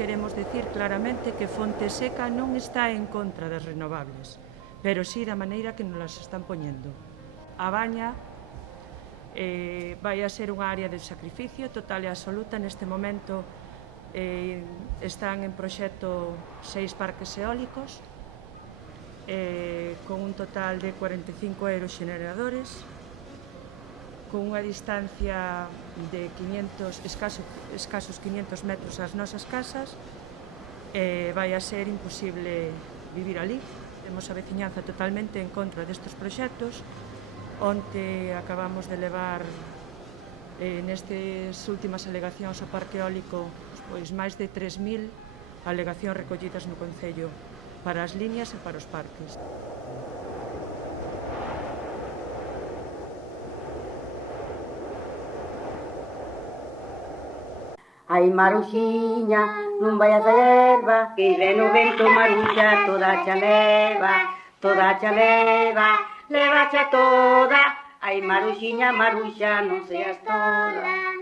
queremos decir claramente que Fonteseca non está en contra das renovables, pero sí da maneira que nos las están poñendo. A Baña vai a ser unha área de sacrificio total e absoluta. Neste momento están en proxecto 6 parques eólicos con un total de 45 aeroxeneradores, con unha distancia de escasos 500 metros ás nosas casas. Vai a ser imposible vivir ali. Temos a veciñanza totalmente en contra destes proxectos. Onte acabamos de levar nestes últimas alegacións ao parque eólico pois máis de 3000 alegacións recollidas no Concello para as liñas e para os parques. Ai, Maruxiña, non vayas a erva, que ven o vento, Maruxa, toda xa leva, levaxa toda. Ai, Maruxiña, Maruxa, non seas toda.